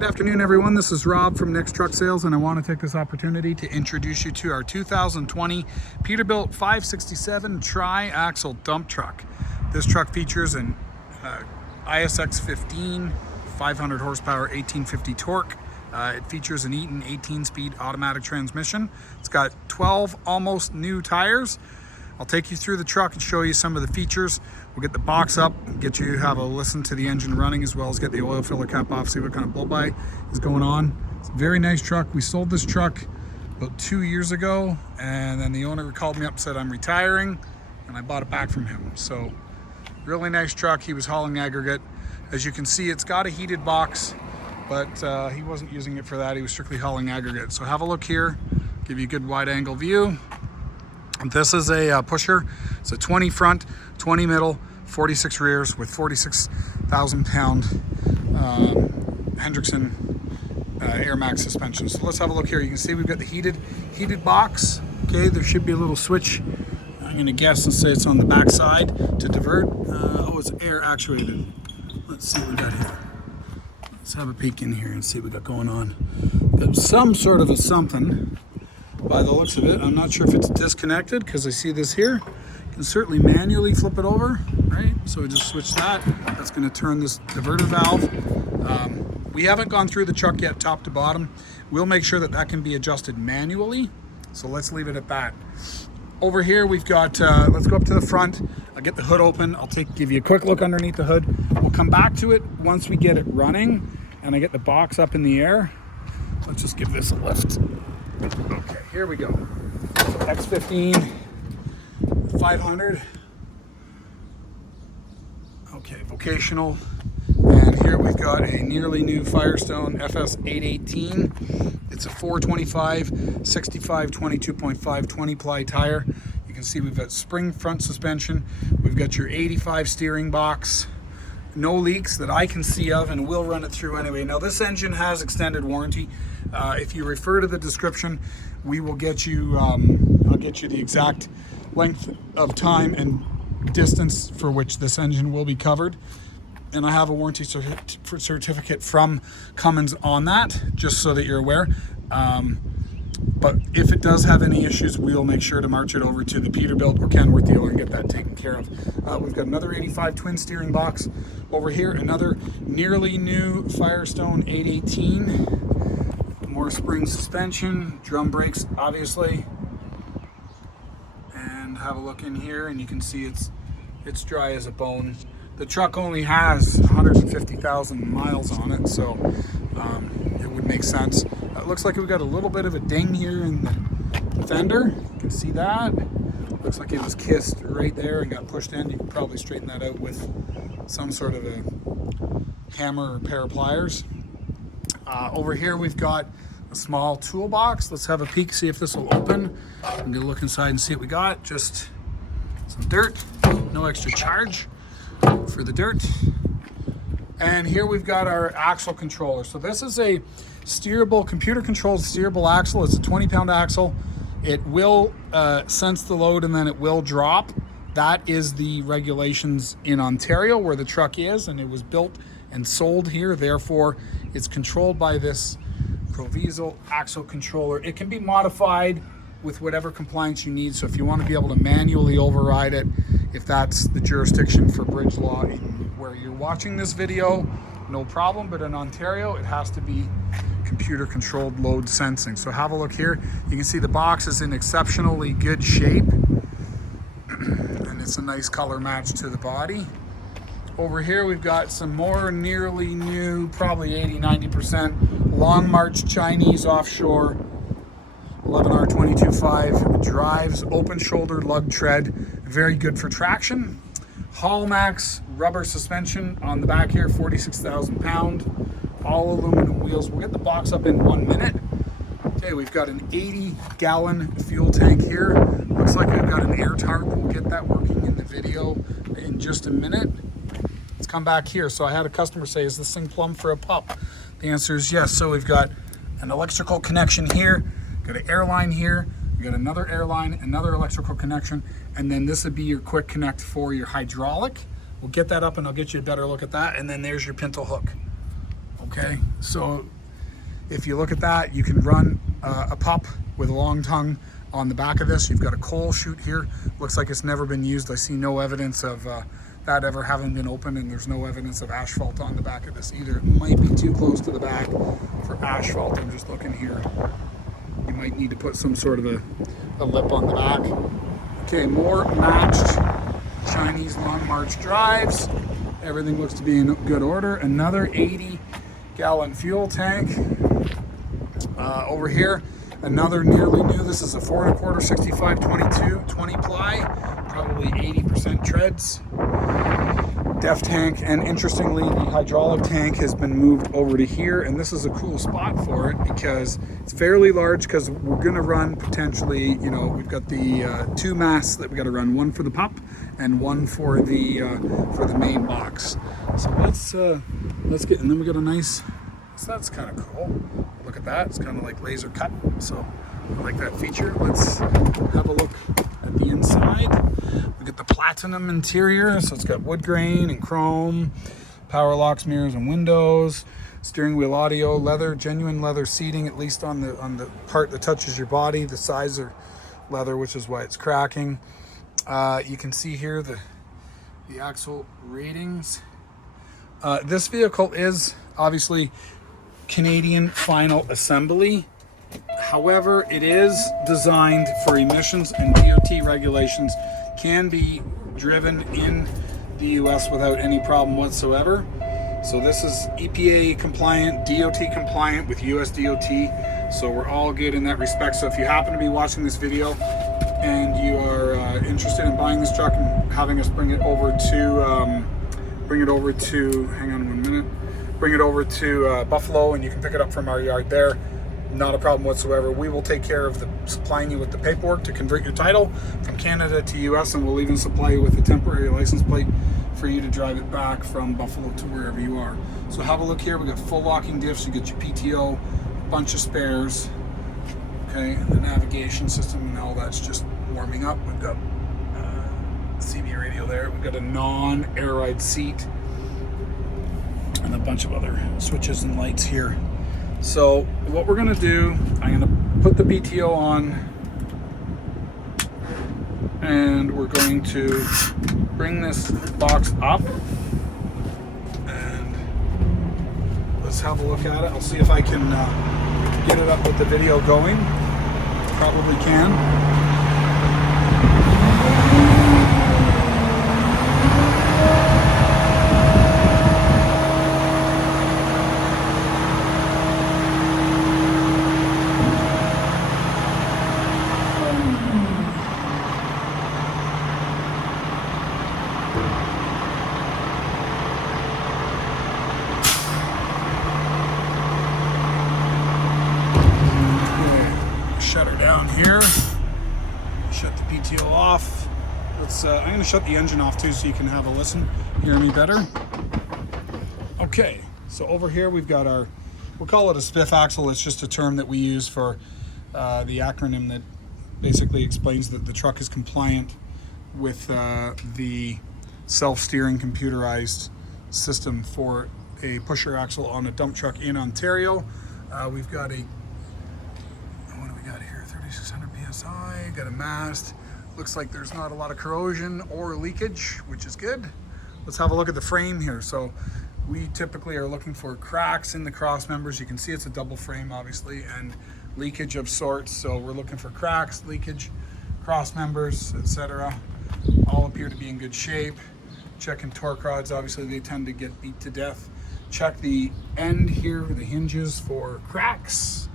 Good afternoon, everyone. This is Rob from Nick's Truck Sales, and I want to take this opportunity to introduce you to our 2020 Peterbilt 567 TriAxle dump truck. This truck features an X15, 500 horsepower, 1850 torque. It features an Eaton 18-speed automatic transmission. It's got 12 almost new tires. I'll take you through the truck and show you some of the features. We'll get the box up, get you have a listen to the engine running, as well as get the oil filler cap off, see what kind of blow-by is going on. It's a very nice truck. We sold this truck about 2 years ago, and then the owner called me up and said, I'm retiring, and I bought it back from him. So, really nice truck. He was hauling aggregate. As you can see, it's got a heated box, but he wasn't using it for that. He was strictly hauling aggregate. So have a look here, give you a good wide angle view. This is a pusher. It's a 20 front, 20 middle, 46 rears with 46,000 pound Hendrickson Air Max suspension. So let's have a look here. You can see we've got the heated box. Okay, there should be a little switch. I'm gonna guess and say it's on the back side to divert. Oh, it's air actuated. Let's see what we got here. Let's have a peek in here and see what we got going on. Got some sort of a something. By the looks of it, I'm not sure if it's disconnected because I see this here. You can certainly manually flip it over, right? So we just switch that. That's going to turn this diverter valve. We haven't gone through the truck yet, top to bottom. We'll make sure that that can be adjusted manually. So let's leave it at that. Over here, we've got, let's go up to the front. I'll get the hood open. I'll give you a quick look underneath the hood. We'll come back to it once we get it running and I get the box up in the air. Let's just give this a lift. Okay, here we go. X15, 500. Okay, vocational. And here we've got a nearly new Firestone FS818. It's a 425, 65, 22.5, 20 ply tire. You can see we've got spring front suspension. We've got your 85 steering box. No leaks that I can see of, and we'll run it through anyway. Now this engine has extended warranty. If you refer to the description, we will get you, I'll get you the exact length of time and distance for which this engine will be covered. And I have a warranty certificate from Cummins on that, just so that you're aware. But if it does have any issues, we'll make sure to march it over to the Peterbilt or Kenworth dealer and get that taken care of. We've got another 85 twin steering box over here, another nearly new Firestone 818, more spring suspension, drum brakes obviously, and have a look in here and you can see it's dry as a bone. The truck only has 150,000 miles on it, so it would make sense. It looks like we've got a little bit of a ding here in the fender. You can see that. Looks like it was kissed right there and got pushed in. You can probably straighten that out with some sort of a hammer or pair of pliers. Over here we've got a small toolbox. Let's have a peek, see if this will open. I'm gonna look inside and see what we got. Just some dirt, no extra charge for the dirt. And here we've got our axle controller. So this is a steerable, computer controlled steerable axle. It's a 20-pound axle. It will sense the load and then it will drop. That is the regulations in Ontario where the truck is, and it was built and sold here. Therefore, it's controlled by this Proviso axle controller. It can be modified with whatever compliance you need. So if you want to be able to manually override it, if that's the jurisdiction for bridge law in where you're watching this video, no problem. But in Ontario, it has to be computer controlled load sensing. So have a look here. You can see the box is in exceptionally good shape and it's a nice color match to the body. Over here we've got some more nearly new, probably 80-90% Long March Chinese offshore 11R 22.5 drives, open shoulder lug tread, very good for traction. Hall Max rubber suspension on the back here, 46,000 pound, all aluminum wheels. We'll get the box up in 1 minute. Okay, we've got an 80-gallon fuel tank here. Looks like we've got an air tarp. We'll get that working in the video in just a minute. Let's come back here. So I had a customer say, is this thing plumb for a pup? The answer is yes. So we've got an electrical connection here, got an air line here, we got another air line, another electrical connection, and then this would be your quick connect for your hydraulic. We'll get that up and I'll get you a better look at that. And then there's your pintle hook. I'll Okay, so if you look at that, you can run a pup with a long tongue on the back of this. You've got a coal chute here. Looks like it's never been used. I see no evidence of that ever having been opened, and there's no evidence of asphalt on the back of this either. It might be too close to the back for asphalt. I'm just looking here. You might need to put some sort of a lip on the back. Okay, more matched Chinese long march drives. Everything looks to be in good order. Another 80-gallon fuel tank. Over here, another nearly new. This is a 4 1/4 65/22 20 ply, probably 80% treads. Def tank, and interestingly, the hydraulic tank has been moved over to here, and this is a cool spot for it because it's fairly large, because we're going to run potentially, you know, we've got the 2 masts that we got to run, one for the pup and one for the main box. So let's get, and then we got a nice, so that's kind of cool. Look at that, it's kind of like laser cut, so I like that feature. Let's have a look at the inside. We got the platinum interior, so it's got wood grain and chrome, power locks, mirrors, and windows. Steering wheel audio, leather, genuine leather seating, at least on the part that touches your body. The sides are leather, which is why it's cracking. You can see here the axle ratings. This vehicle is obviously Canadian final assembly. However, it is designed for emissions, and DOT regulations can be driven in the US without any problem whatsoever. So this is EPA compliant, DOT compliant with US DOT. So we're all good in that respect. So if you happen to be watching this video and you are interested in buying this truck and having us bring it over to, hang on 1 minute, bring it over to Buffalo, and you can pick it up from our yard there. Not a problem whatsoever. We will take care of supplying you with the paperwork to convert your title from Canada to US, and we'll even supply you with a temporary license plate for you to drive it back from Buffalo to wherever you are. So have a look here. We got full locking diffs. You get your PTO, bunch of spares. Okay, and the navigation system and all that's just warming up. We've got CB radio there. We've got a non-air ride seat and a bunch of other switches and lights here. So what we're going to do, I'm going to put the BTO on, and we're going to bring this box up, and let's have a look at it. I'll see if I can get it up with the video going. Probably can. Shut her down here. Shut the PTO off. I'm going to shut the engine off too, so you can have a listen. Hear me better? Okay, so over here we've got we'll call it a spiff axle. It's just a term that we use for the acronym that basically explains that the truck is compliant with the self-steering computerized system for a pusher axle on a dump truck in Ontario. We've got a 3600 psi, got a mast. Looks like there's not a lot of corrosion or leakage, which is good. Let's have a look at the frame here. So we typically are looking for cracks in the cross members. You can see it's a double frame, obviously, and leakage of sorts. So we're looking for cracks, leakage, cross members, etc. All appear to be in good shape. Checking torque rods, obviously they tend to get beat to death. Check the end here, the hinges, for cracks.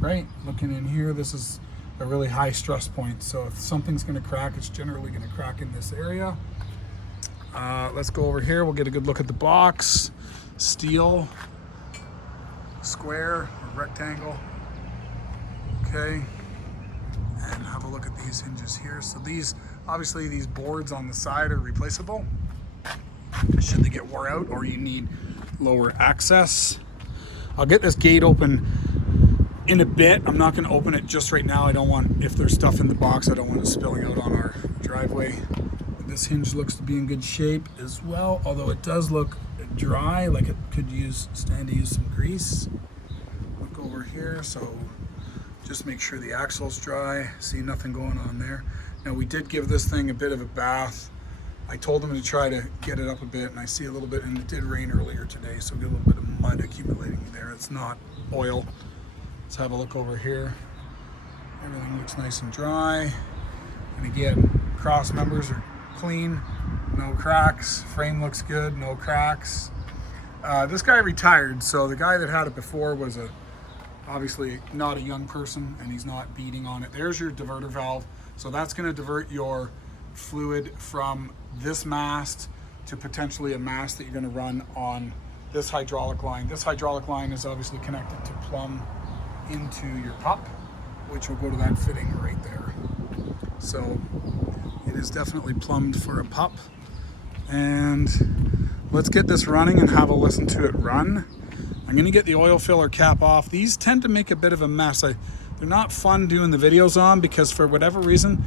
Right, looking in here, this is a really high stress point, so if something's going to crack, it's generally going to crack in this area. Let's go over here. We'll get a good look at the box. Steel, square, or rectangle. Okay, and have a look at these hinges here. So these, obviously these boards on the side are replaceable should they get wore out or you need lower access. I'll get this gate open in a bit. I'm not going to open it just right now. I don't want, if there's stuff in the box, I don't want it spilling out on our driveway. This hinge looks to be in good shape as well, although it does look dry, like it could stand to use some grease. Look over here, so just make sure the axle's dry. See, nothing going on there. Now we did give this thing a bit of a bath. I told them to try to get it up a bit, and I see a little bit, and it did rain earlier today, so we get a little bit of mud accumulating there. It's not oil. Let's have a look over here. Everything looks nice and dry. And again, cross members are clean, no cracks. Frame looks good, no cracks. This guy retired, so the guy that had it before was obviously not a young person, and he's not beating on it. There's your diverter valve. So that's going to divert your fluid from this mast to potentially a mast that you're going to run on this hydraulic line. This hydraulic line is obviously connected to plumb into your pup, which will go to that fitting right there. So it is definitely plumbed for a pup. And let's get this running and have a listen to it run. I'm going to get the oil filler cap off. These tend to make a bit of a mess. They're not fun doing the videos on because for whatever reason,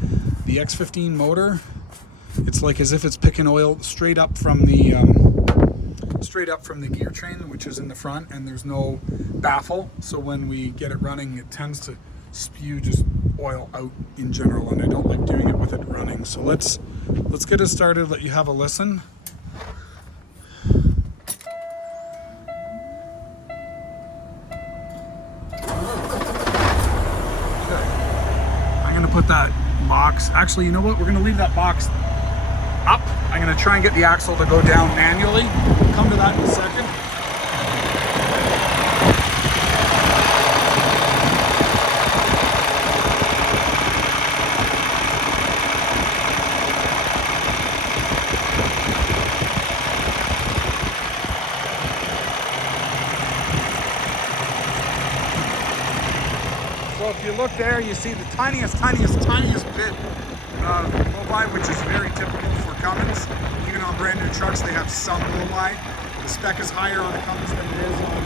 the X15 motor, it's like as if it's picking oil straight up from the gear train, which is in the front, and there's no baffle. So when we get it running, it tends to spew just oil out in general, and I don't like doing it with it running. So let's get it started, let you have a listen. Put that box, actually, you know what, we're going to leave that box up. I'm going to try and get the axle to go down manually. We'll come to that in a second. So if you look there, you see the tiniest bit of low-bi, which is very typical for Cummins. Even on brand new trucks, they have some low-bi. The spec is higher on a Cummins than it is on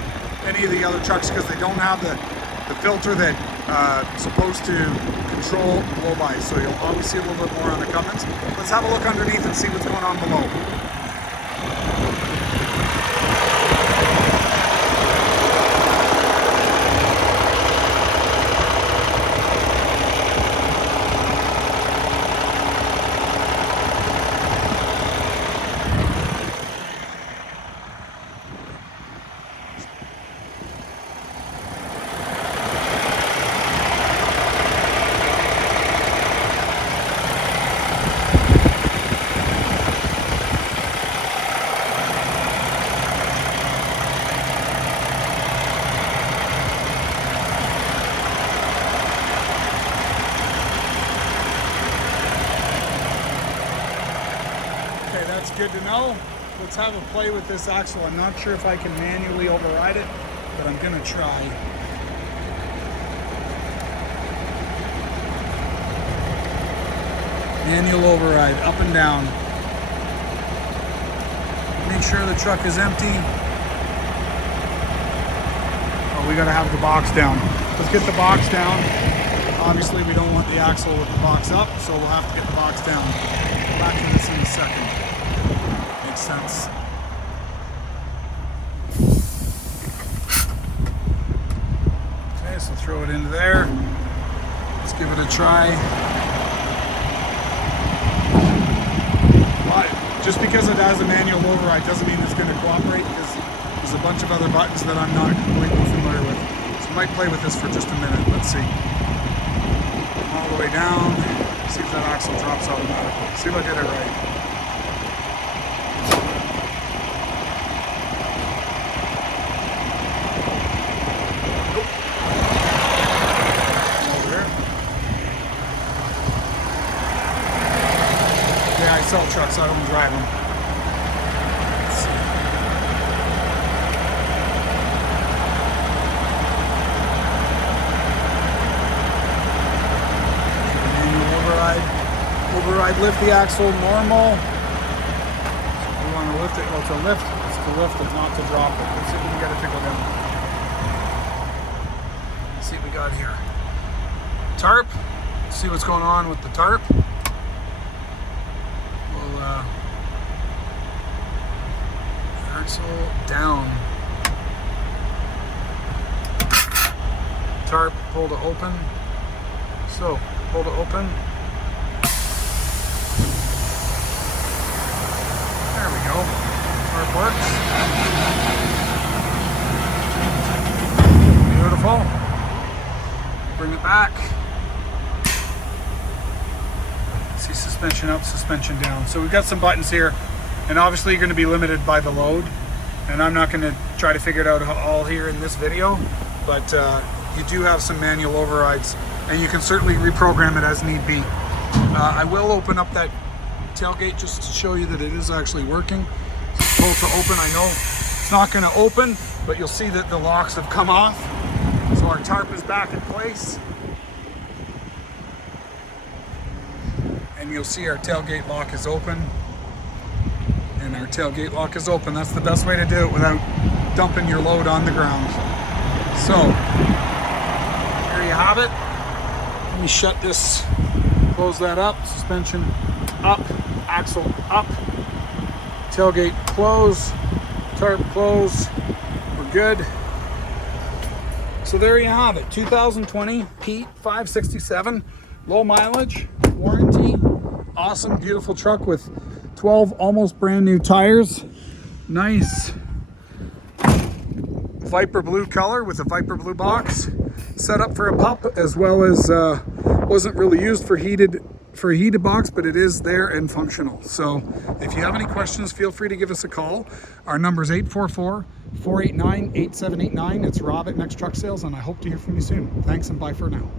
any of the other trucks because they don't have the filter that supposed to control low-bi. So you'll always see a little bit more on the Cummins. Let's have a look underneath and see what's going on below. That's good to know. Let's have a play with this axle. I'm not sure if I can manually override it, but I'm gonna try. Manual override, up and down. Make sure the truck is empty. Oh, we gotta have the box down. Let's get the box down. Obviously, we don't want the axle with the box up, so we'll have to get the box down. Back to this in a second. Makes sense. Okay, so throw it into there. Let's give it a try. But just because it has a manual override doesn't mean it's going to cooperate, because there's a bunch of other buttons that I'm not completely familiar with. So I might play with this for just a minute. Let's see. All the way down. See if that axle drops automatically. See if I did it right. I sell trucks, I don't drive them. Let's see. Manual override. Override, lift the axle, normal. So if we want to lift it, well, to lift, it's to lift it, not to drop it. Let's see if we can get it to go down. Let's see what we got here. Tarp. Let's see what's going on with the tarp. axle down. Tarp, pull to open. So, pull to open. There we go. Tarp works. Beautiful. Bring it back. See, suspension up, suspension down. So we've got some buttons here, and obviously you're going to be limited by the load, and I'm not going to try to figure it out all here in this video, but you do have some manual overrides, and you can certainly reprogram it as need be. I will open up that tailgate just to show you that it is actually working. So pull to open. I know it's not going to open, but you'll see that the locks have come off. So our tarp is back in place. And you'll see our tailgate lock is open. And our tailgate lock is open. That's the best way to do it without dumping your load on the ground. So, here you have it. Let me shut this, close that up. Suspension up, axle up, tailgate close, tarp close. We're good. So there you have it, 2020 Pete 567, low mileage, warranty, awesome, beautiful truck with 12 almost brand new tires. Nice Viper blue color with a Viper blue box. Set up for a pup, as well as wasn't really used for a heated box, but it is there and functional. So if you have any questions, feel free to give us a call. Our number is 844-489-8789. It's Rob at Next Truck Sales, and I hope to hear from you soon. Thanks, and bye for now.